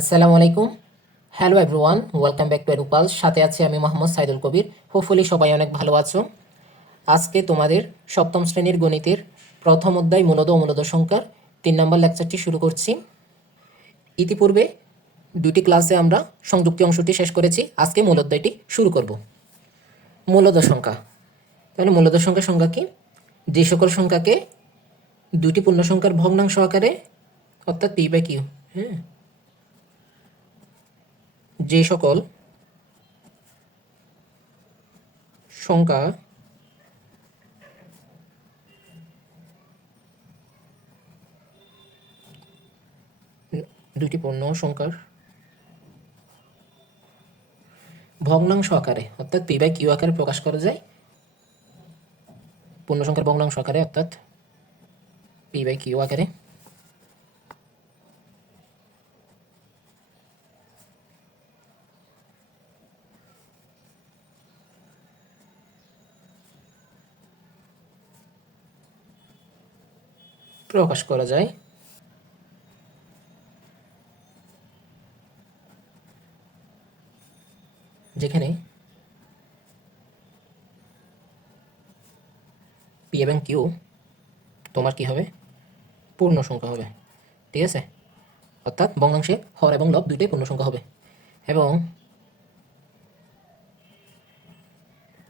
আসসালামু আলাইকুম। Hello everyone, welcome back to Edupulse. সাথে আছি আমি মোহাম্মদ সাইদুল কবির। হোপফুলি সবাই অনেক ভালো আছো। আজকে তোমাদের সপ্তম শ্রেণীর গণিতের প্রথম অধ্যায় মূলদ ও মূলদ সংখ্যার 3 নম্বর লেকচারটি শুরু করছি। ইতিপূর্বে দুটি ক্লাসে আমরা সংযুক্তি অংশটি শেষ করেছি। আজকে মূল অধ্যায়টি শুরু করব। মূলদ সংখ্যা। তাহলে মূলদ সংখ্যা কি? যে সকল সংখ্যাকে দুটি পূর্ণ সংখ্যার ভগ্নাংশ আকারে, অর্থাৎ p/q, হ্যাঁ, যে সকল সংখ্যা দুটি পূর্ণ সংখ্যার ভগ্নাংশ আকারে, অর্থাৎ p/q আকারে প্রকাশ করা যায়। পূর্ণ সংখ্যার ভগ্নাংশ আকারে, অর্থাৎ p/q আকারে প্রকাশ করা যায়। যেখানে p এবং q তোমার কি হবে? পূর্ণ সংখ্যা হবে। ঠিক আছে, অর্থাৎ ভগ্নাংশে হর এবং লব দুইটাই পূর্ণ সংখ্যা হবে। এবং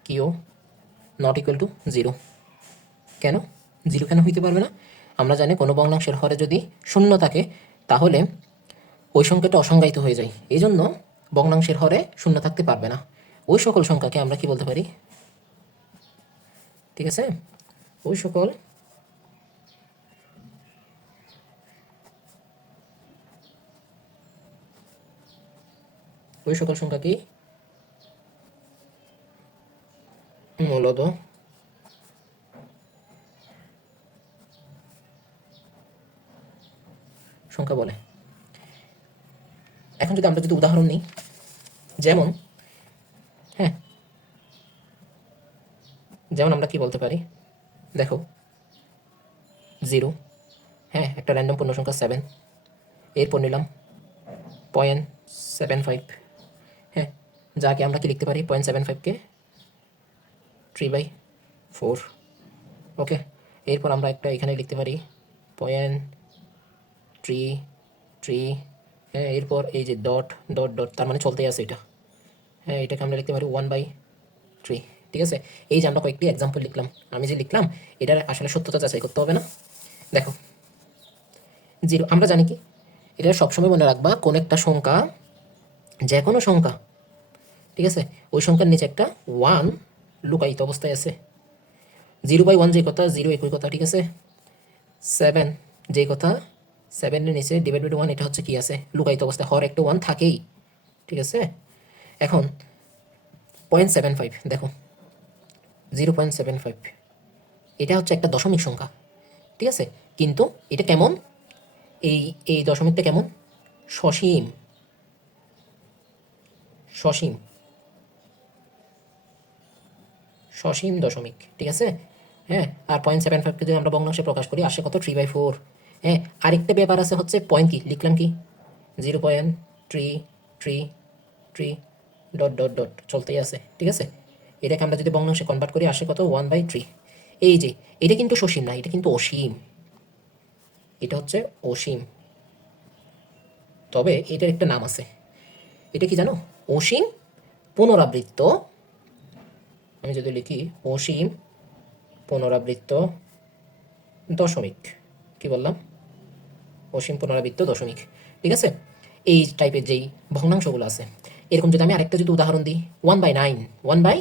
q নট ইকুয়াল টু 0। কেন 0 কেন হইতে পারবে না? আমরা জানি কোনো ভগ্নাংশের হরে যদি শূন্য থাকে তাহলে ওই সংখ্যাটা অসংজ্ঞায়িত হয়ে যায়। এই জন্য ভগ্নাংশের হরে শূন্য থাকতে পারবে না। ওই সকল সংখ্যাকে আমরা কি বলতে পারি? ঠিক আছে, ওই সকল সংখ্যা কি? মূলদ সংখ্যা বলে। এখন যদি আমরা উদাহরণ নিই, যেমন যেমন আমরা কি বলতে পারি? দেখো 0, হ্যাঁ, একটা র্যান্ডম পূর্ণ সংখ্যা 7, এরপর নিলাম 0.75, হ্যাঁ, যাকে আমরা কি লিখতে পারি? 0.75কে 3/4। ওকে, এরপর আমরা একটা এখানে লিখতে পারি 0.33, হ্যাঁ, এরপর এই যে ডট ডট ডট, তার মানে চলতেই আছে এটা। হ্যাঁ, এটাকে আমরা লিখতে পারি 1/3। ঠিক আছে, এই যে আমরা কয়েকটি এক্সাম্পল লিখলাম। আমি যে লিখলাম এটার আসলে সত্যতা যাচাই করতে হবে না? দেখো 0, আমরা জানি কি, এটা সবসময় মনে রাখবা, কোন একটা সংখ্যা, যে কোনো সংখ্যা, ঠিক আছে, ওই সংখ্যার নিচে একটা 1 লুকায়িত অবস্থায় আছে। 0/1 যে কথা, 0 একই কথা। ঠিক আছে, 7 যে কথা, 7-এর নিচে /1, এটা হচ্ছে কি আছে? লুকায়িত অবস্থায়, হর একটা 1 থাকেই। ঠিক আছে, এখন 0.75, দেখো 0.75, এটা হচ্ছে একটা দশমিক সংখ্যা। ঠিক আছে, কিন্তু এটা কেমন? এই দশমিকটা কেমন? সসীম, সসীম, সসীম দশমিক। ঠিক আছে, হ্যাঁ। আর 0.75কে যদি আমরা ভগ্নাংশে প্রকাশ করি, আসে কত? 3/4। হ্যাঁ, আরেকটা ব্যাপার আছে, হচ্ছে পয়েন্ট কি লিখলাম, কি 0.333 ডট ডট ডট চলতেই আছে। ঠিক আছে, এটাকে আমরা যদি ভগ্নাংশে কনভার্ট করি, আসে কত? 1/3। এই যে এটা কিন্তু সসীম না, এটা কিন্তু অসীম। এটা হচ্ছে অসীম, তবে এটার একটা নাম আছে। এটা কি জানো? অসীম পুনরাবৃত্ত। আমি যদি লিখি অসীম পুনরাবৃত্ত দশমিক, কি বললাম? অসীম পুনরাবৃত্ত দশমিক। ঠিক আছে, এই টাইপের যেই ভগ্নাংশগুলো আছে, এরকম যদি আমি আরেকটা উদাহরণ দিই, 1/9, 1/9,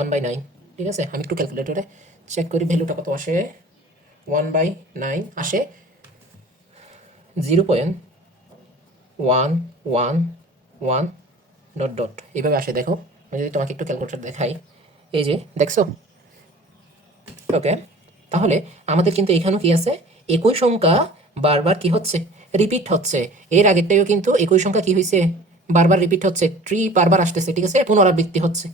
1/9। ঠিক আছে, আমি একটু ক্যালকুলেটরে চেক করি ভ্যালুটা কত আসে। 1/9 আসে 0.111 ডট ডট, এইভাবে আসে। দেখো, আমি যদি তোমাকে একটু ক্যালকুলেটর দেখাই, এই যে দেখছো? ওকে, তাহলে আমাদের কিন্তু এখানেও কি আছে? একই সংখ্যা বারবার কি হচ্ছে? রিপিট হচ্ছে। এর আগেরটাও কিন্তু একই সংখ্যা কি হয়েছে? বারবার রিপিট হচ্ছে, বারবার আসতেছে। ঠিক আছে, পুনরাবৃত্তি হচ্ছে।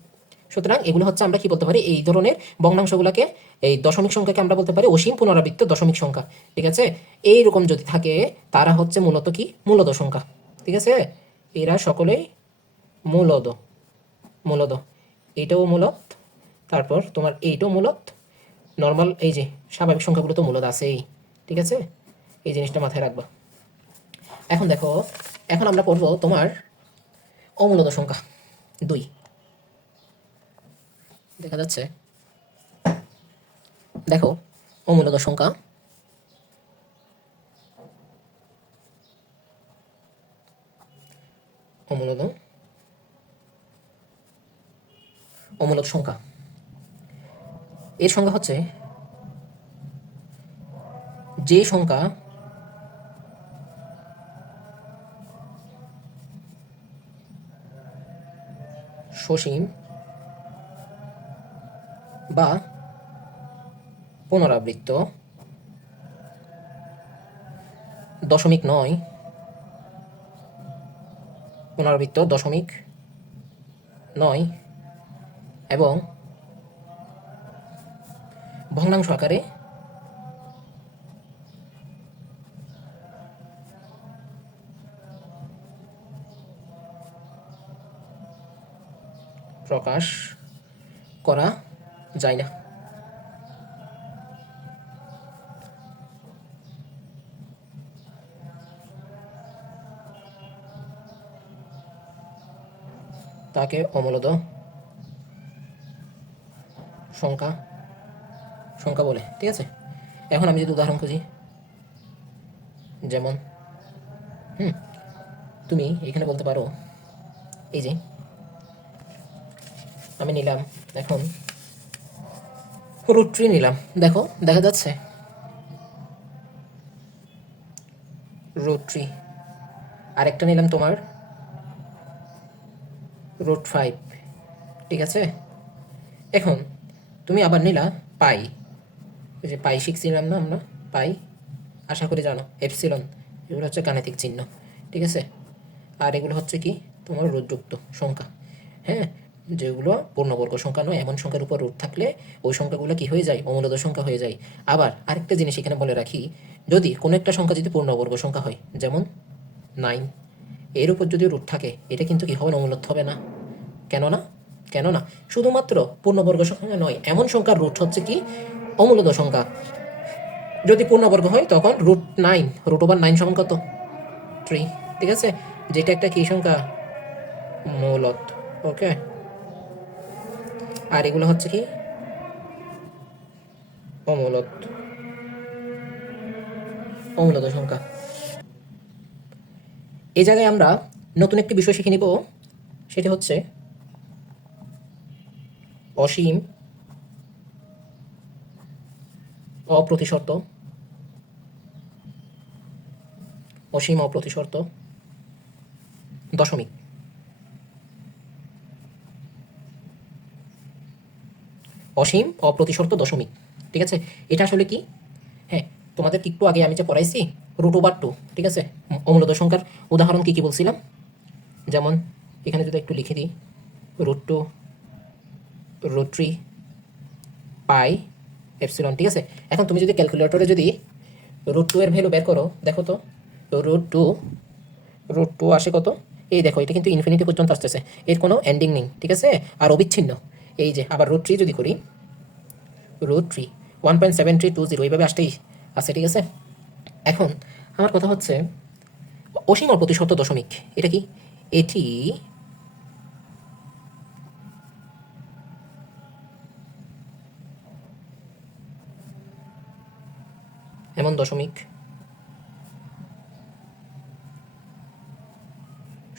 সুতরাং এগুলো হচ্ছে আমরা কি বলতে পারি, এই ধরনের ভগ্নাংশগুলোকে, এই দশমিক সংখ্যাকে আমরা বলতে পারি অসীম পুনরাবৃত্ত দশমিক সংখ্যা। ঠিক আছে, এইরকম যদি থাকে তারা হচ্ছে মূলত কি, মূলদ সংখ্যা। ঠিক আছে, এরা সকলেই মূলদ। মূলদ, এইটাও মূলদ, তারপর তোমার এইটাও মূলদ, নর্মাল এই যে স্বাভাবিক সংখ্যাগুলো তো মূলদ আছেই। ঠিক আছে, এই জিনিসটা মাথায় রাখবা। এখন দেখো, এখন আমরা পড়বো তোমার অমূলদ সংখ্যা 2। দেখা যাচ্ছে, দেখো অমূলদ সংখ্যা অমূলদ অমূলদ সংখ্যা, এর সংখ্যা হচ্ছে যে সংখ্যা সসীম বা পুনরাবৃত্ত দশমিক নয়, পুনরাবৃত্ত দশমিক নয় এবং ভগ্নাংশ আকারে প্রকাশ করা যায় না। তাকে অমূলদ সংখ্যা সংখ্যা বলে। ঠিক আছে, এখন আমি যদি উদাহরণ খুঁজি, যেমন তুমি এখানে বলতে পারো, এই যে আমি নিলাম এখন √3 নিলাম, দেখো দেখা যাচ্ছে √3, আরেকটা নিলাম তোমার √5। ঠিক আছে, এখন তুমি আবার নিলা পাই, ওই যে পাই শিখছিলাম না আমরা, পাই আশা করি জানো, এপসিলন, এগুলো হচ্ছে গাণিতিক চিহ্ন। ঠিক আছে, আর এগুলো হচ্ছে কি তোমার রুটযুক্ত সংখ্যা। হ্যাঁ, যেগুলো পূর্ণবর্গ সংখ্যা নয়, এমন সংখ্যার উপর রুট থাকলে ওই সংখ্যাগুলো কি হয়ে যায়, অমূলদ সংখ্যা হয়ে যায়। আবার আরেকটা জিনিস এখানে বলে রাখি, যদি কোনো একটা সংখ্যা যদি পূর্ণবর্গ সংখ্যা হয়, যেমন 9, এর উপর যদি রুট থাকে, এটা কিন্তু কি হবে, অমূলদ হবে না। কেননা কেননা শুধুমাত্র পূর্ণবর্গ সংখ্যা নয়, এমন সংখ্যার রুট হচ্ছে কি অমূলদ সংখ্যা। যদি পূর্ণবর্গ হয় তখন √9, √9 সমান কত, 3। ঠিক আছে, যেটা একটা কি সংখ্যা, মূলদ। ওকে, আর এগুলো হচ্ছে কি অমূলদ, অমূলদ সংখ্যা। এই জায়গায় আমরা নতুন একটি বিষয় শিখে নিব, সেটি হচ্ছে অসীম অপ্রতিশর্ত, অসীম অপ্রতিশর্ত দশমিক। অসীম অপ্রতিশর্ত দশমিক। ঠিক আছে, এটা আসলে কি, হ্যাঁ তোমাদেরকে একটু আগে আমি যে পড়াইছি √2। ঠিক আছে, অমূলদ সংখ্যার উদাহরণ কি কি বলছিলাম, যেমন এখানে যদি একটু লিখে দিই, √2, √3, পাই, এপসিলন। ঠিক আছে, এখন তুমি যদি ক্যালকুলেটরে যদি √2 এর ভ্যালু বের করো, দেখো তো √2, √2 আসে কত, এই দেখো এটা কিন্তু ইনফিনিটি পর্যন্ত আসতেছে, এর কোনো এন্ডিং নেই। ঠিক আছে, আর অবিচ্ছিন্ন। এই যে আবার √3 যদি করি, √3 1.7320 এইভাবে আসতেই আছে। ঠিক আছে, এখন আমার কথা হচ্ছে অসীম অপ্রতিশর্ত দশমিক, এটা কি, এটি এমন দশমিক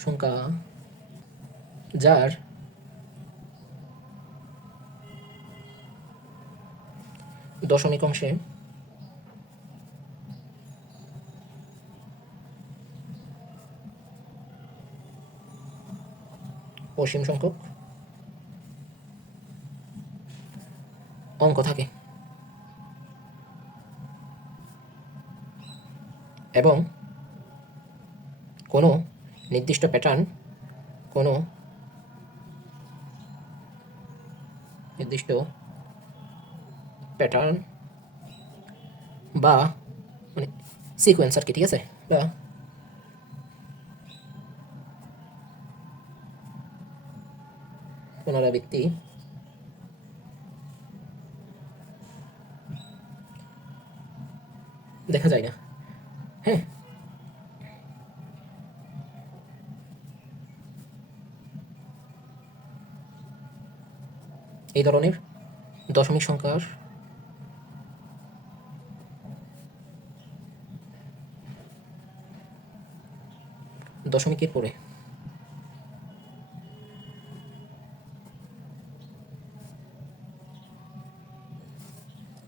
সংখ্যা যার দশমিক অংশে অসীম সংখ্যক অঙ্ক থাকে এবং কোনো নির্দিষ্ট প্যাটার্ন, কোনো নির্দিষ্ট প্যাটার্ন বা মানে সিকোয়েন্স আর কি, ঠিক আছে, বা পুনরাবৃত্তি দেখা যায় না। হ্যাঁ, এই ধরনের দশমিক সংখ্যার দশমিকের পরে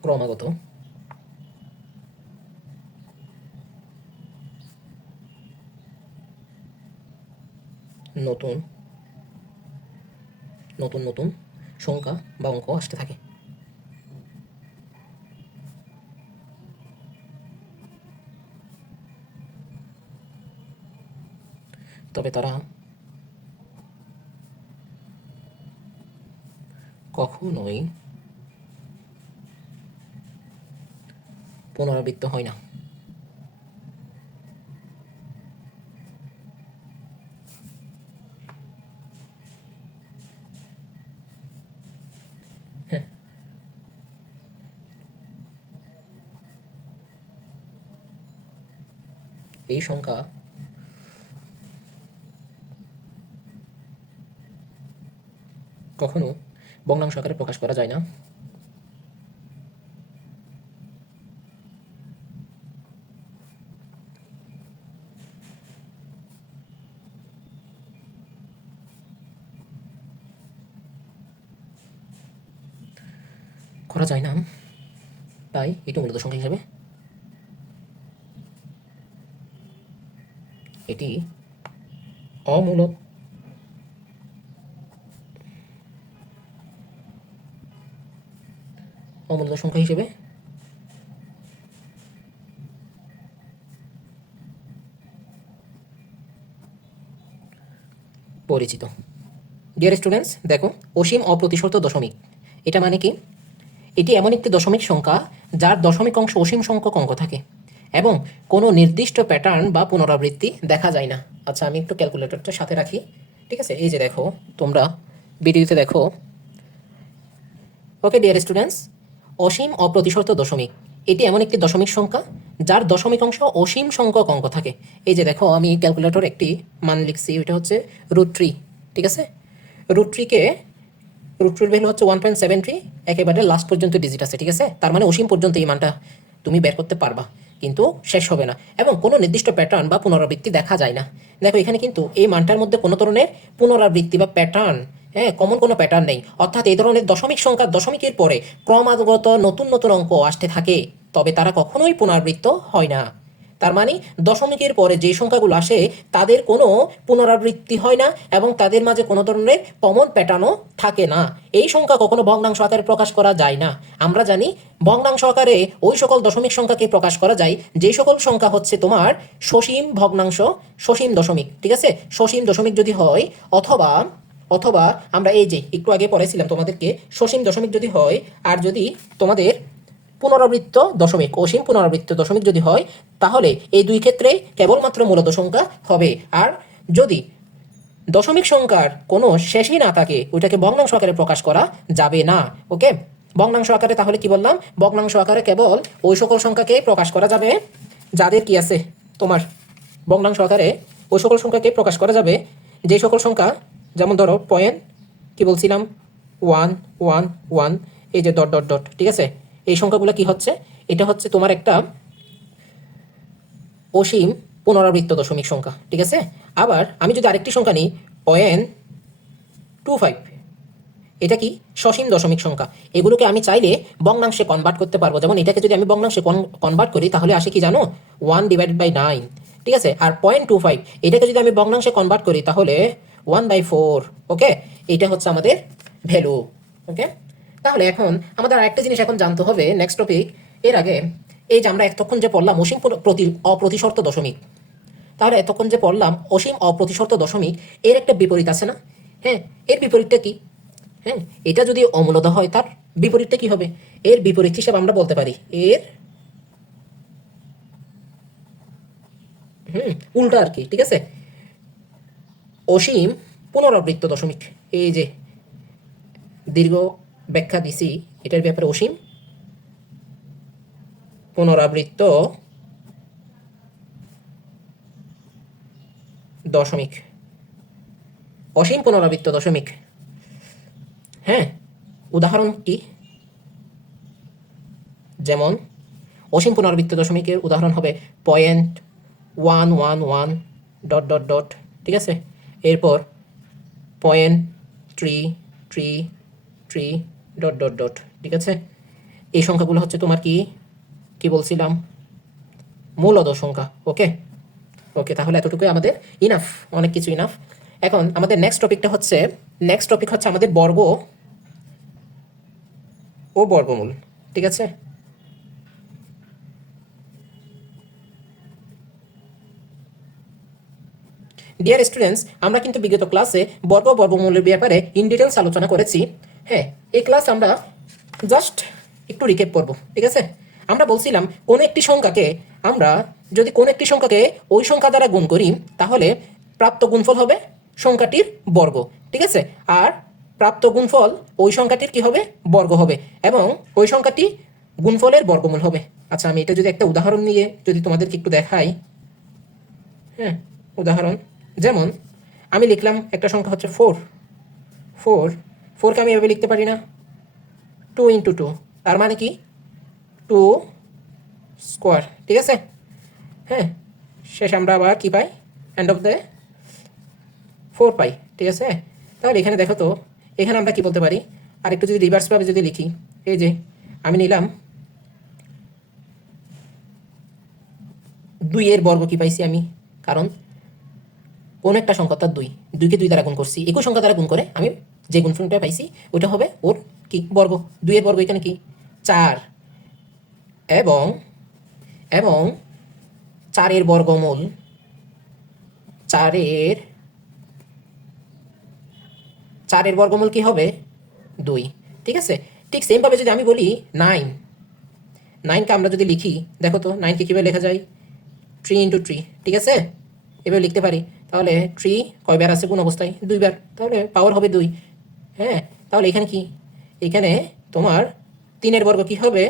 ক্রমাগত নতুন নতুন নতুন সংখ্যা বা অঙ্ক আসতে থাকে। তবে তারা কখনোই পুনরাবৃত্ত হয় না। হ্যাঁ, এই সংখ্যা কখনো ভগ্নাংশ আকারে প্রকাশ করা যায় না। করা যায় না, তাই এটি মূলত সংখ্যা হিসেবে এটি অমূলক অমূলত সংখ্যা হিসেবে পরিচিত। ডিয়ার স্টুডেন্টস, দেখো অসীম অপ্রতিশত দশমিক, এটা মানে কি? এটি এমন একটি দশমিক সংখ্যা যার দশমিক অংশ অসীম সংখ্যক অঙ্ক থাকে এবং কোনো নির্দিষ্ট প্যাটার্ন বা পুনরাবৃত্তি দেখা যায় না। আচ্ছা, আমি একটু ক্যালকুলেটরটা সাথে রাখি, ঠিক আছে? এই যে দেখো, তোমরা ভিডিওতে দেখো। ওকে ডিয়ার স্টুডেন্টস, অসীম অপ্রতিশত দশমিক, এটি এমন একটি দশমিক সংখ্যা যার দশমিক অংশ অসীম সংখ্যক অঙ্ক থাকে। এই যে দেখো, আমি ক্যালকুলেটর একটি মান লিখছি, এটা হচ্ছে √3, ঠিক আছে? √3 ভ্যালু হচ্ছে 1.73, একেবারে লাস্ট পর্যন্ত ডিজিট আছে, ঠিক আছে? তার মানে অসীম পর্যন্ত এই মানটা তুমি বের করতে পারবা, কিন্তু শেষ হবে না এবং কোনো নির্দিষ্ট প্যাটার্ন বা পুনরাবৃত্তি দেখা যায় না। দেখো এখানে কিন্তু এই মানটার মধ্যে কোনো ধরনের পুনরাবৃত্তি বা প্যাটার্ন, হ্যাঁ, কমন কোনো প্যাটার্ন নেই। অর্থাৎ এই ধরনের দশমিক সংখ্যা দশমিকের পরে ক্রমাগত নতুন নতুন অঙ্ক আসতে থাকে, তবে তারা কখনোই পুনরাবৃত্ত হয় না। তার মানে দশমিকের পরে যে সংখ্যাগুলো আসে তাদের কোনো পুনরাবৃত্তি হয় না এবং তাদের মাঝে কোনো ধরনের কমন প্যাটার্নও থাকে না। এই সংখ্যা কখনো ভগ্নাংশ আকারে প্রকাশ করা যায় না। আমরা জানি ভগ্নাংশ আকারে ওই সকল দশমিক সংখ্যাকে প্রকাশ করা যায় যে সকল সংখ্যা হচ্ছে তোমার সসীম ভগ্নাংশ, সসীম দশমিক, ঠিক আছে? সসীম দশমিক যদি হয়, অথবা অথবা আমরা এই যে একটু আগে পড়েছিলাম তোমাদেরকে, সসীম দশমিক যদি হয়, আর যদি তোমাদের পুনরাবৃত্ত দশমিক, অসীম পুনরাবৃত্ত দশমিক যদি হয়, তাহলে এই দুই ক্ষেত্রে কেবলমাত্র মূলত সংখ্যা হবে। আর যদি দশমিক সংখ্যার কোনো শেষই না থাকে, ওইটাকে ভগ্নাংশ আকারে প্রকাশ করা যাবে না। ওকে, ভগ্নাংশ আকারে তাহলে কি বললাম? ভগ্নাংশ আকারে কেবল ওই সকল সংখ্যাকে প্রকাশ করা যাবে যাদের কি আছে তোমার, ভগ্নাংশ আকারে ওই সকল সংখ্যাকে প্রকাশ করা যাবে যে সকল সংখ্যা, যেমন ধরো পয়েন্ট, কি বলছিলাম, 1 1 1, এই যে ডট ডট ডট, ঠিক আছে? এই সংখ্যাগুলো কি হচ্ছে? এটা হচ্ছে তোমার একটা অসীম পুনরাবৃত্ত দশমিক সংখ্যা, ঠিক আছে? আবার আমি যদি আরেকটি সংখ্যা নিই, 0.25, এটা কি? সসীম দশমিক সংখ্যা। এগুলোকে আমি চাইলে ভগ্নাংশে কনভার্ট করতে পারবো। যেমন এটাকে যদি আমি ভগ্নাংশে কনভার্ট করি তাহলে আসে কি জানো? 1/9, ঠিক আছে? আর 0.25 এটাকে যদি আমি ভগ্নাংশে কনভার্ট করি তাহলে 1/4। ওকে, এটা হচ্ছে আমাদের ভ্যালু। ওকে, তাহলে এখন আমাদের আরেকটা জিনিস এখন জানতে হবে, নেক্সট টপিক। এর আগে এই যে আমরা এতক্ষণ যে পড়লাম অসীম অপ্রতিশর্ত দশমিক, তাহলে এতক্ষণ যে পড়লাম অসীম অপ্রতিশর্ত দশমিক, এর একটা বিপরীত আছে না? হ্যাঁ, এর বিপরীতটা কি? হ্যাঁ, এটা যদি অমূলদ হয় তার বিপরীতটা কি হবে? এর বিপরীত হিসাবে আমরা বলতে পারি এর উল্টা আর কি, ঠিক আছে? অসীম পুনরাবৃত্ত দশমিক। এই যে দীর্ঘ ব্যাখ্যা দিছি এটার ব্যাপারে, অসীম পুনরাবৃত্ত দশমিক, অসীম পুনরাবৃত্ত দশমিক। হ্যাঁ, উদাহরণ কি? যেমন অসীম পুনরাবৃত্ত দশমিকের উদাহরণ হবে 0.111 ডট ডট ডট, ঠিক আছে? এরপর 0.333 ডট ডট ডট, ঠিক আছে? এই সংখ্যাগুলো হচ্ছে তোমার কি কি বলছিলাম? মূলদ সংখ্যা। ওকে ওকে, তাহলে এতটুকুই আমাদের ইনাফ, অনেক কিছু ইনাফ। এখন আমাদের নেক্সট টপিক হচ্ছে আমাদের বর্গ ও বর্গমূল, ঠিক আছে? ডিয়ার স্টুডেন্টস, আমরা কিন্তু বিগত ক্লাসে বর্গ বর্গমূলের ব্যাপারে ইন ডিটেলস আলোচনা করেছি। হ্যাঁ, এই ক্লাস আমরা জাস্ট একটু রিকেপ করব, ঠিক আছে? আমরা বলছিলাম কোন একটি সংখ্যাকে আমরা যদি কোন একটি সংখ্যাকে ওই সংখ্যা দ্বারা গুণ করি তাহলে প্রাপ্ত গুণফল হবে সংখ্যাটির বর্গ, ঠিক আছে? আর প্রাপ্ত গুণফল ওই সংখ্যাটির কি হবে? বর্গ হবে, এবং ওই সংখ্যাটি গুণফলের বর্গমূল হবে। আচ্ছা, আমি এটা যদি একটা উদাহরণ নিয়ে যদি তোমাদেরকে একটু দেখাই। হ্যাঁ, উদাহরণ যেমন আমি লিখলাম একটা সংখ্যা হচ্ছে 4। 4কে আমি এভাবে লিখতে পারি না? 2 × 2, তার মানে কি 2 স্কোয়ার, ঠিক আছে? হ্যাঁ, শেষ আমরা আবার কি পাই? এন্ড অফ দ্য 4 পাই, ঠিক আছে? তাহলে এখানে দেখো তো, এখানে আমরা কি বলতে পারি? আর একটু যদি রিভার্স ভাবে যদি লিখি, এই যে আমি নিলাম 2 এর বর্গ কি পাইছি আমি? কারণ কোন একটা সংখ্যা তার 2কে 2 দ্বারা গুণ করছি, একই সংখ্যা দ্বারা গুণ করে আমি যে গুণফলটা পাইছি ওইটা হবে ওর কি? বর্গ। 2 এর বর্গ এখানে কি? 4, এবং এবং 4 এর বর্গমূল, 4 এর বর্গমূল কি হবে? 2, ঠিক আছে? ঠিক সেম ভাবে যদি আমি বলি 9কে আমরা যদি লিখি, দেখো তো 9কে কীভাবে লেখা যায়? 3 × 3, ঠিক আছে? এভাবে লিখতে পারি। তাহলে 3 কয়বার আছে গুণ অবস্থায়? 2 বার, তাহলে পাওয়ার হবে 2। হ্যাঁ, তাহলে এখানে কি? এখানে তোমার 3 এর বর্গ কি হবে?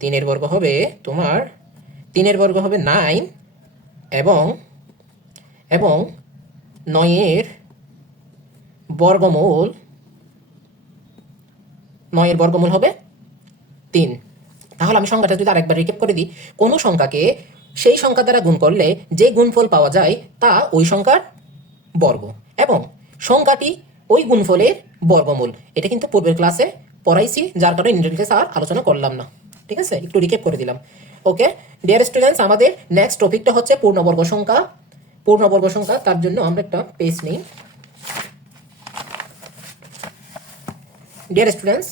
3 এর বর্গ হবে তোমার 3 এর বর্গ হবে 9, এবং 9 এর বর্গমূল, 9 এর বর্গমূল হবে 3। তাহলে আমি সংখ্যাটা যদি আরেকবার রিক্যাপ করে দিই, কোনো সংখ্যাকে সেই সংখ্যা দ্বারা গুণ করলে যে গুণফল পাওয়া যায় তা ওই সংখ্যার বর্গ, এবং সংখ্যাটি ওই গুণফলের বর্গমূল। এটা কিন্তু পূর্বের ক্লাসে পড়াইছি, যার কারণে ইন ডিটেইলস আর আলোচনা করলাম না, ঠিক আছে? একটু রিক্যাপ করে দিলাম। ওকে ডিয়ার স্টুডেন্টস, আমাদের নেক্সট টপিকটা হচ্ছে পূর্ণবর্গ সংখ্যা। পূর্ণবর্গ সংখ্যা, তার জন্য আমরা একটা পেজ নিই। ডিয়ার স্টুডেন্টস,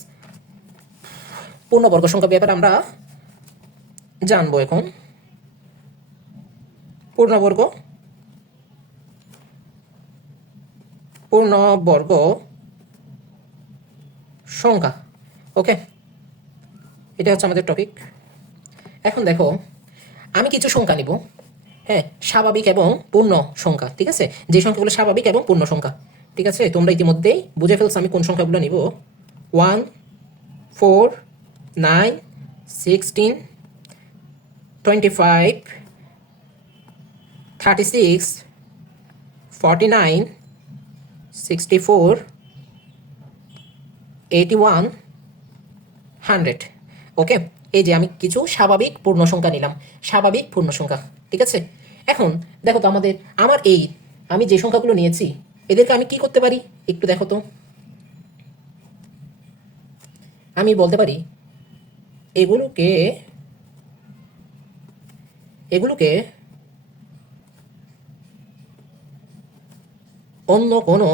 পূর্ণবর্গ সংখ্যা ব্যাপারে আমরা জানবো এখন। পূর্ণবর্গ সংখ্যা, ওকে, এটা হচ্ছে আমাদের টপিক। এখন দেখো, আমি কিছু সংখ্যা নিব। হ্যাঁ, স্বাভাবিক এবং পূর্ণ সংখ্যা, ঠিক আছে? যে সংখ্যাগুলো স্বাভাবিক এবং পূর্ণ সংখ্যা, ঠিক আছে? তোমরা ইতিমধ্যেই বুঝে ফেলছো আমি কোন সংখ্যাগুলো নিব। 1, 4, 9, 16, 25, 36, 49, 64, 81, 100। ওকে, এই যে আমি কিছু স্বাভাবিক পূর্ণ সংখ্যা নিলাম, স্বাভাবিক পূর্ণ সংখ্যা, ঠিক আছে? এখন দেখো তো, আমি যে সংখ্যাগুলো নিয়েছি এদেরকে আমি কি করতে পারি একটু দেখো তো। আমি বলতে পারি এগুলোকে অন্য কোনো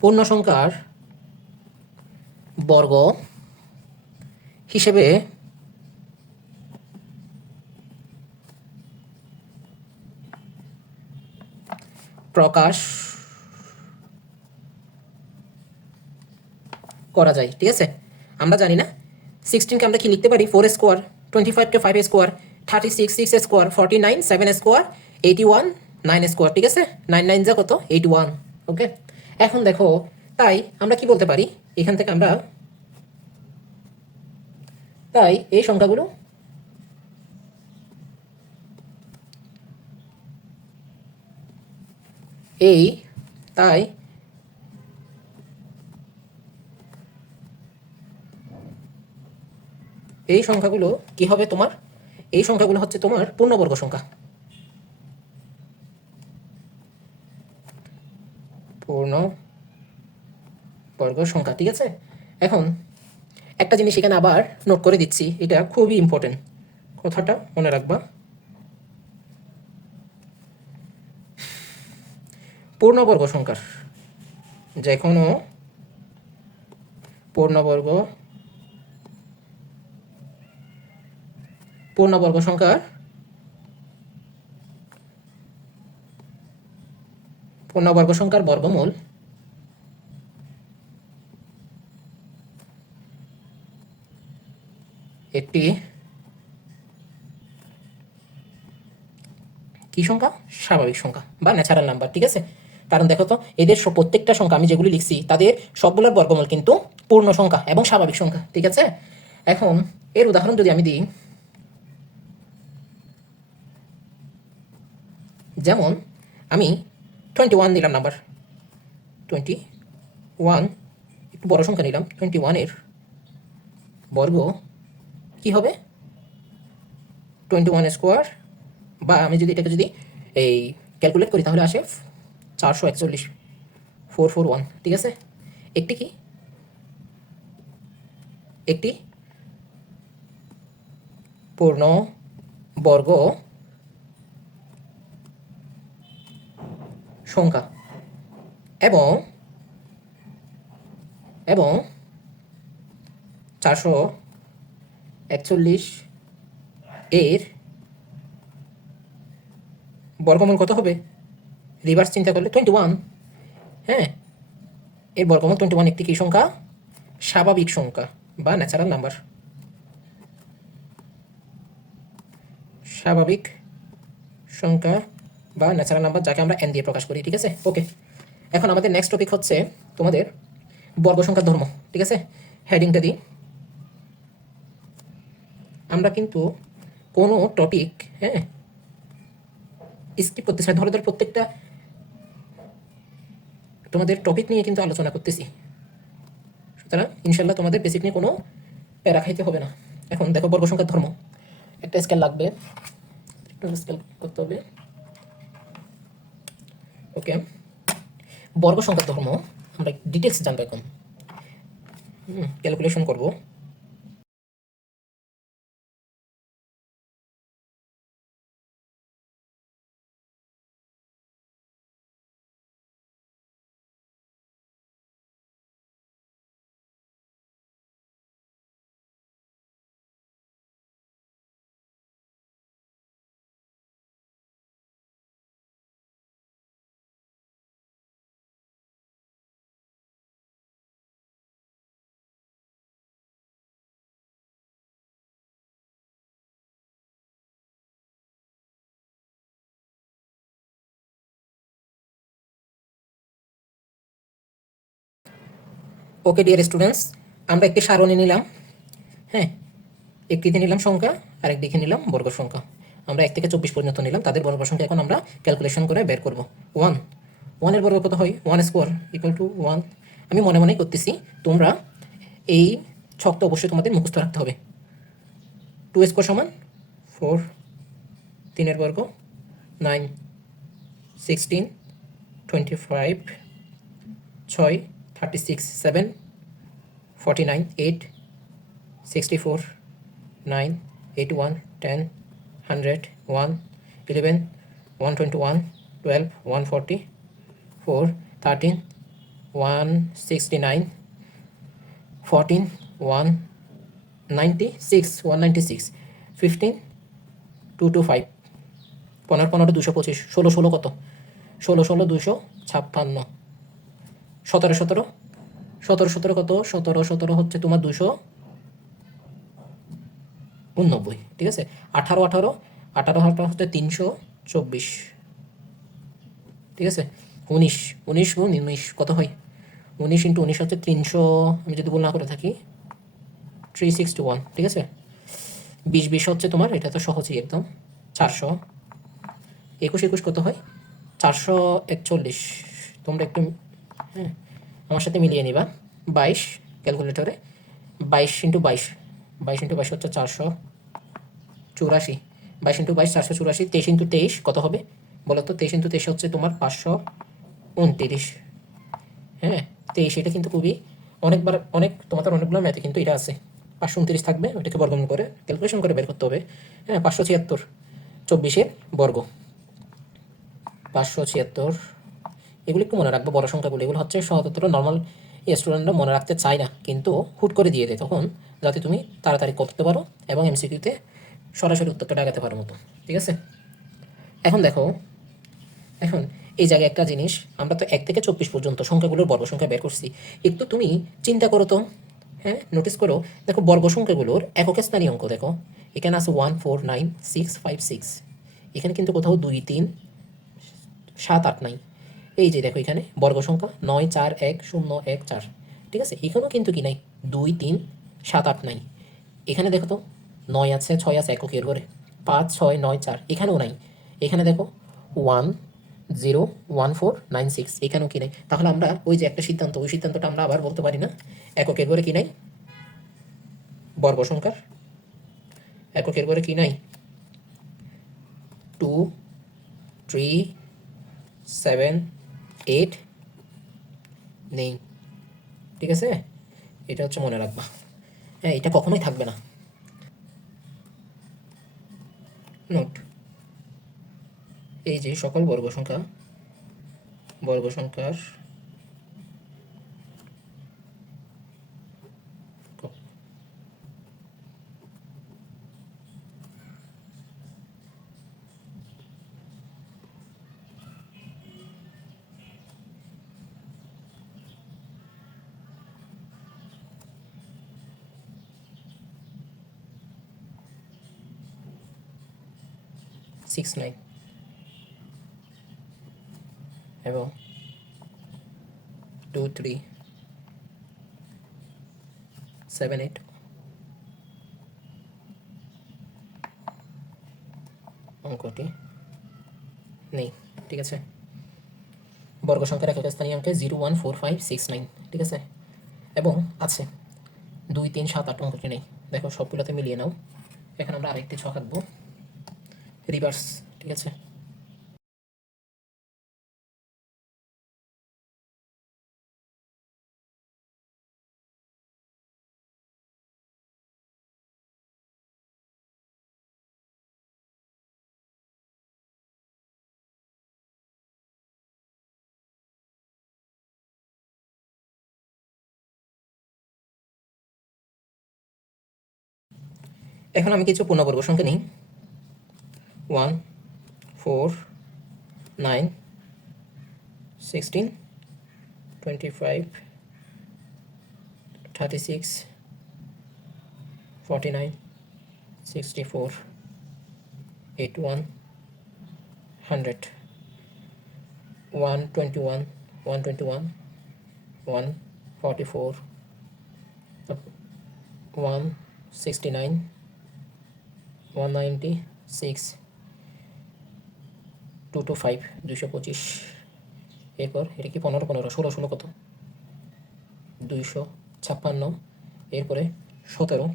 পূর্ণ সংখ্যার বর্গ হিসেবে প্রকাশ করা যায়, ঠিক আছে? আমরা জানি না 16কে আমরা কি লিখতে পারি, 4 স্কোয়ার, 25কে 5 স্কোয়ার, 36 6 স্কোয়ার, 49 7 স্কোয়ার, 81 9 স্কোয়ার, ঠিক আছে? 9 9 যা কত, 81। ওকে, এখন দেখো, তাই আমরা কি বলতে পারি এখান থেকে আমরা, তাই এই সংখ্যাগুলো এই তাই এই সংখ্যাগুলো কি হবে তোমার, এই সংখ্যাগুলো হচ্ছে তোমার পূর্ণবর্গ সংখ্যা, পূর্ণবর্গ সংখ্যা, ঠিক আছে? এখন একটা জিনিস এখানে আবার নোট করে দিচ্ছি, এটা খুবই ইম্পর্টেন্ট, কথাটা মনে রাখবা। পূর্ণবর্গ সংখ্যার যে কোনো পূর্ণবর্গ সংখ্যার বর্গমূল একটি কি সংখ্যা, স্বাভাবিক সংখ্যা বা ন্যাচারাল নাম্বার, ঠিক আছে? কারণ দেখো তো, এদের প্রত্যেকটা সংখ্যা আমি যেগুলি লিখছি তাদের সবগুলোর বর্গমূল কিন্তু পূর্ণ সংখ্যা এবং স্বাভাবিক সংখ্যা, ঠিক আছে? এখন এর উদাহরণ যদি আমি দিই, যেমন আমি 21 নিলাম নাম্বার, 21 একটু বড় সংখ্যা নিলাম, 21 বর্গ কি হবে, 21 স্কোয়ার, বা আমি যদি এটাকে যদি এই ক্যালকুলেট করি তাহলে আসে 441, 441, ঠিক আছে? একটি কি, একটি পূর্ণ বর্গ সংখ্যা এবং 441 এর বর্গমূল কত হবে, রিভার্স চিন্তা করলে 21, হ্যাঁ, এর বর্গমূল 21 একটি কি সংখ্যা, স্বাভাবিক সংখ্যা বা ন্যাচারাল নাম্বার, স্বাভাবিক সংখ্যা বা ন্যাচারাল নাম্বার, যাকে আমরা n দিয়ে প্রকাশ করি, ঠিক আছে? ওকে, এখন আমাদের নেক্সট টপিক হচ্ছে তোমাদের বর্গ সংখ্যার ধর্ম, ঠিক আছে? হেডিংটা দিই, আমরা কিন্তু কোনো টপিক, হ্যাঁ, স্কিপ করতেছি না, ধরো প্রত্যেকটা তোমাদের টপিক নিয়ে কিন্তু আলোচনা করতেছি, সুতরাং ইনশাল্লাহ তোমাদের বেসিক নিয়ে কোনো প্যারা খাইতে হবে না। এখন দেখো বর্গ সংখ্যার ধর্ম, একটা স্কেল লাগবে, একটা স্কেল করতে হবে। ওকে, বর্গ সংখ্যার ধর্ম আমরা ডিটেলস জানবো এখন, ক্যালকুলেশন করব। ওকে ডিয়ার স্টুডেন্টস, আমরা একটি সারণী নিলাম, হ্যাঁ, একটিতে নিলাম সংখ্যা আর একদিকে নিলাম বর্গ সংখ্যা, আমরা 1 থেকে 24 পর্যন্ত নিলাম, তাদের বর্গ সংখ্যা এখন আমরা ক্যালকুলেশন করে বের করব। 1 এর বর্গ কত হয়, 1 স্কোয়ার ইকুয়াল টু 1, আমি মনে মনেই করতেছি, তোমরা এই ছকটা অবশ্যই তোমাদের মুখস্থ রাখতে হবে। 2 স্কোয়ার সমান 4, 3 এর বর্গ 9, 16, 25, 6, 36, 7, 49, 8, 64, 9, 81, 10, 100, 1, 11, 121, 12, 144, 13, 169, 14, 196, 15, 225, 15 15 225, 16 16 কত, ষোলো ষোলো 256, 17 17 17 17 কত, 17 17 হচ্ছে তোমার 289, ঠিক আছে। 18 18 18 18 হচ্ছে 324, ঠিক আছে। 19 19 গুণ 19 কত হয়, 19 ইন্টু 19 হচ্ছে 300, আমি যদি ভুল না করে থাকি 361, ঠিক আছে। 20 20 হচ্ছে তোমার, এটা তো সহজই একদম 400, 21 21 কত হয় 441, তোমরা একটু হ্যাঁ আমার সাথে মিলিয়ে নিবা। 22 ক্যালকুলেটরে, 22 ইন্টু 22, 22 ইন্টু 22 হচ্ছে 484, 22 ইন্টু 22 484, 23 ইন্টু 23 কত হবে বলো তো, 23 ইন্টু 23 হচ্ছে তোমার 529, হ্যাঁ 23, এটা কিন্তু খুবই অনেকবার অনেক তোমাদের অনেকগুলো ম্যাথে কিন্তু এটা আছে, 529 থাকবে, ওইটাকে বর্গমূল করে ক্যালকুলেশন করে বের করতে হবে। হ্যাঁ 576, 24 বর্গ, 576, এগুলো একটু মনে রাখবো বড় সংখ্যাগুলো, এগুলো হচ্ছে সহজতর নর্মাল স্টুডেন্টরা মনে রাখতে চায় না, কিন্তু হুট করে দিয়ে দেয় তখন, যাতে তুমি তাড়াতাড়ি করতে পারো এবং এমসিকিউতে সরাসরি উত্তরটা আগাতে পারো মতো, ঠিক আছে। এখন দেখো, এখন এই জায়গায় একটা জিনিস, আমরা তো 1 থেকে 24 পর্যন্ত সংখ্যাগুলোর বর্গ সংখ্যা বের করছি, একটু তুমি চিন্তা করো তো, হ্যাঁ নোটিস করো, দেখো বর্গ সংখ্যাগুলোর একক স্থানীয় অঙ্ক দেখো, এখানে আছে 1 4 9 6 5 6, এখানে কিন্তু কোথাও 2 3 7 8 নাই, এই যে দেখো এখানে বর্গ সংখ্যা 9 4 1 0 1 4, ঠিক আছে। এখানেও কিন্তু কি নাই, 2 3 7 8 নাই, এখানে দেখো তো 9 আছে 6 আছে এককের ঘরে, 5 6 9 4 এখানেও নাই, এখানে দেখো 1 0 1 4 9 6 এখানেও কি নাই, তাহলে আমরা ওই যে একটা সিদ্ধান্ত, ওই সিদ্ধান্তটা আমরা আবার বলতে পারি না, এককের ঘরে কি নাই, বর্গ সংখ্যার এককের ঘরে কি নাই, 2 3 7 8 নেই, ঠিক আছে। এটা হচ্ছে মনে রাখবা, হ্যাঁ এটা কখনোই থাকবে না। নোট, এই যে সকল বর্গ সংখ্যার 6 9 এবং 2 3 7 8 অঙ্কটি নেই, ঠিক আছে। বর্গ সংখ্যার একক স্থানীয় অঙ্কে 0 1 4 5 6 9, ঠিক আছে, এবং আছে 2 3 7 8 অঙ্কটি নেই, দেখো সবগুলোতে মিলিয়ে নাও। এখন আমরা আরেকটি ছক আঁকবো, রিভার্স, ঠিক আছে। এখন আমি কিছু পূর্ণবর্গ সংখ্যা নিই, 1 4 9 16 25 36 49 64 81 100 121 121 144 169 196 225 225, এরপর এটা কি 15 15 16 16 কত 256, এরপরে 17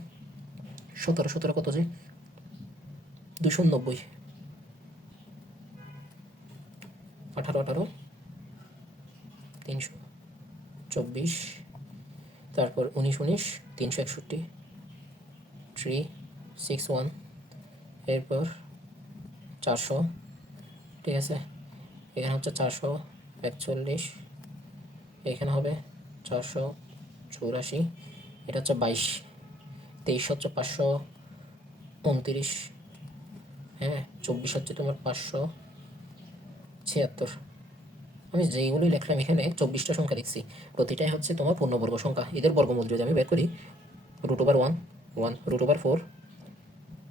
17 17 কত যে 290, 18 18 324, তারপর 19 19 361 361, এরপর 400, ঠিক আছে। এখানে হচ্ছে 441, এখানে হবে 484, এটা হচ্ছে 22, 23 হচ্ছে 529, হ্যাঁ 24 হচ্ছে তোমার 576, আমি যেইগুলো লিখলাম এখানে 24টা সংখ্যা লিখছি, প্রতিটাই হচ্ছে তোমার পূর্ণবর্গ সংখ্যা। এদের বর্গমূল যদি আমি বের করি, √1 1, √4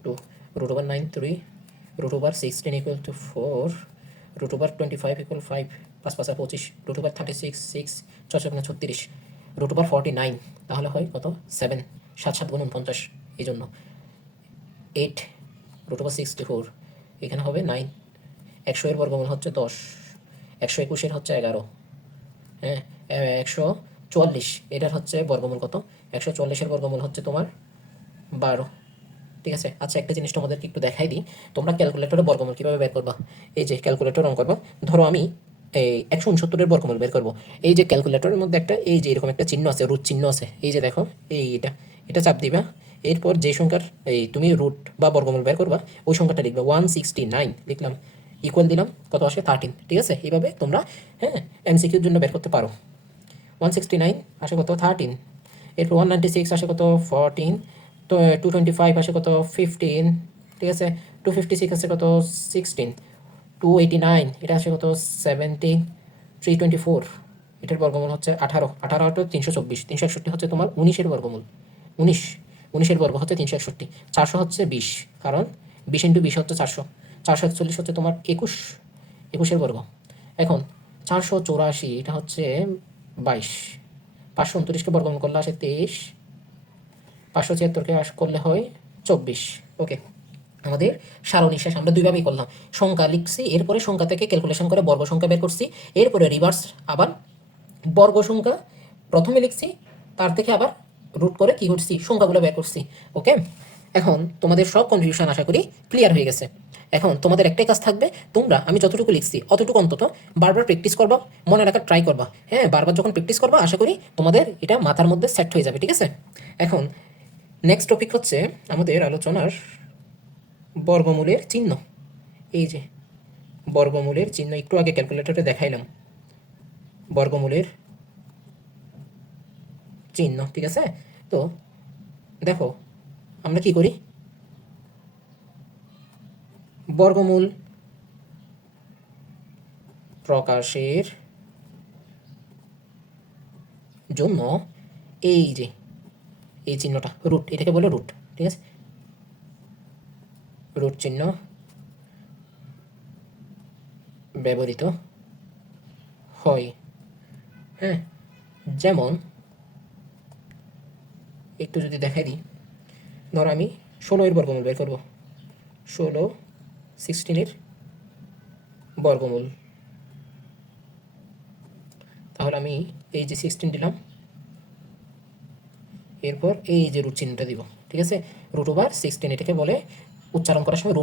2, √9 3, √16 = 4, √25 = 5, 5 5 25, √36 6, 6 6 36, √49 তাহলে হয় কত 7, 7 7 গুণন 50, এই জন্য 8, √64 এখানে হবে 9, 100 এর বর্গমূল হচ্ছে 10, 121 এর হচ্ছে 11, হ্যাঁ 144 এটার হচ্ছে বর্গমূল কত, 144 এর বর্গমূল হচ্ছে তোমার 12। ঠিক আছে। আচ্ছা একটা জিনিস তোমাদেরকে একটু দেখাই দিই, তোমরা ক্যালকুলেটরে বর্গমূল কীভাবে বের করবা। এই যে ক্যালকুলেটর অন করবা, ধরো আমি এই 169-এর বর্গমূল বের করবো। এই যে ক্যালকুলেটরের মধ্যে একটা এই যে এরকম একটা চিহ্ন আছে, রুট চিহ্ন আছে, এই যে দেখো এই এটা চাপ দিবা। এরপর যে সংখ্যার এই তুমি রুট বা বর্গমূল বের করবা ওই সংখ্যাটা লিখবা, 169 লিখলাম, ইকুয়াল দিলাম, কত আসে 13। ঠিক আছে, এইভাবে তোমরা হ্যাঁ এমসিকিউর জন্য বের করতে পারো। 169 আসে কত 13, এরপর 196 আসে কত 14, তো 225 আসে কত 15, ঠিক আছে, 256 আসে কত 16, 289 এটা আসে কত 17, 324 এটার বর্গমূল হচ্ছে 18, 18 হচ্ছে 324, 361 হচ্ছে তোমার 19-এর বর্গমূল, 19, 19-এর বর্গ হচ্ছে 361, 400 হচ্ছে 20, কারণ 20 × 20 হচ্ছে 400, 441 হচ্ছে তোমার 21, 21-এর বর্গ। এখন 484 এটা হচ্ছে 22, 529-কে বর্গমূল করলে আসে 23, 576-কে করলে হয় 24। ওকে, আমাদের সারণী শেষ। আমরা দুইভাবেই করলাম, সংখ্যা লিখছি, এরপরে সংখ্যা থেকে ক্যালকুলেশন করে বর্গ সংখ্যা বের করছি, এরপরে রিভার্স আবার বর্গ সংখ্যা প্রথমে লিখছি, তার থেকে আবার রুট করে কি করছি সংখ্যাগুলো বের করছি। ওকে, এখন তোমাদের সব কনফিউশন আশা করি ক্লিয়ার হয়ে গেছে। এখন তোমাদের একটাই কাজ থাকবে, তোমরা আমি যতটুকু লিখছি অতটুকু অন্তত বারবার প্র্যাকটিস করবা, মনে রাখার ট্রাই করবা। হ্যাঁ, বারবার যখন প্র্যাকটিস করবা আশা করি তোমাদের এটা মাথার মধ্যে সেট হয়ে যাবে। ঠিক আছে, এখন নেক্সট টপিক হচ্ছে আমাদের আলোচনার বর্গমূলের চিহ্ন। এই যে বর্গমূলের চিহ্ন একটু আগে ক্যালকুলেটরে দেখাইলাম, বর্গমূলের চিহ্ন। ঠিক আছে, তো দেখো আমরা কি করি, বর্গমূল প্রকাশের জন্য এই যে এই চিহ্নটা রুট, এটাকে বলে রুট। ঠিক আছে, রুট চিহ্ন ব্যবহৃত হয়। হ্যাঁ, যেমন একটু যদি দেখাই দিই, ধরো আমি 16-এর বর্গমূল বের করব, 16 16-এর বর্গমূল, তাহলে আমি এই যে 16 দিলাম, এরপর এই যে রুট চিহ্নটা দিব। ঠিক আছে, √16, এটাকে বলে উচ্চারণ করার সময়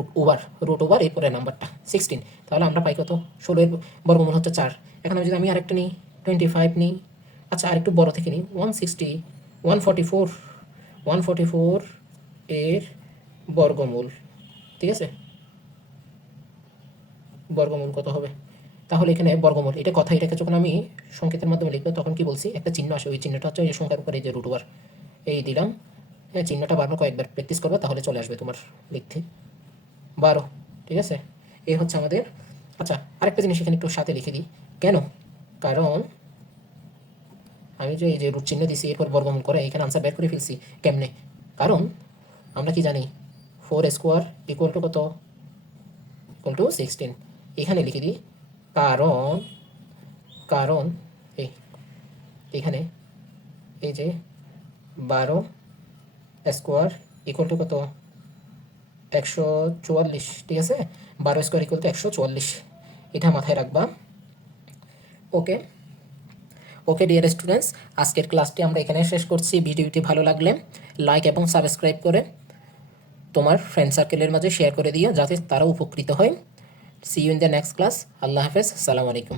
রুট ওভার এরপরে নাম্বারটা 16, তাহলে আমরা পাই কত 16-এর বর্গমূল হচ্ছে 4। এখন যদি আমি আরেকটা নিই 25 নিই, আচ্ছা আরেকটু বড় থেকে নিই 160, 144 এর বর্গমূল। ঠিক আছে, বর্গমূল কত হবে, তাহলে এখানে বর্গমূল এটা কথা, এটাকে যখন আমি সংকেতের মাধ্যমে লিখবো তখন কি বলছি একটা চিহ্ন আসে, ওই চিহ্নটা হচ্ছে এই সংখ্যার উপরে এই যে √, এই দিলাম। হ্যাঁ, চিহ্নটা বারবার কয়েকবার প্র্যাকটিস করবে তাহলে চলে আসবে তোমার লিখতে 12। ঠিক আছে, এই হচ্ছে আমাদের। আচ্ছা আরেকটা জিনিস এখানে একটু সাথে লিখে দিই, কেন, কারণ আমি যে এই যে রুট চিহ্ন দিছি এরপর বর্গমূল করে এখানে আনসার বের করে ফেলছি কেমনে, কারণ আমরা কি জানি 4² = কত, = 16, এখানে লিখে দিই কারণ, কারণ এখানে এই যে 12² = কত 144। ঠিক আছে, 12² = 144, এটা মাথায় রাখবা। ওকে ওকে ডিয়ার স্টুডেন্টস, আজকের ক্লাসটি আমরা এখানে শেষ করছি। ভিডিওটি ভালো লাগলে লাইক এবং সাবস্ক্রাইব করে তোমার ফ্রেন্ড সার্কেলের মাঝে শেয়ার করে দিও যাতে তারা উপকৃত হয়। See you in the next class. আল্লাহ হাফেজ, আসসালামু আলাইকুম।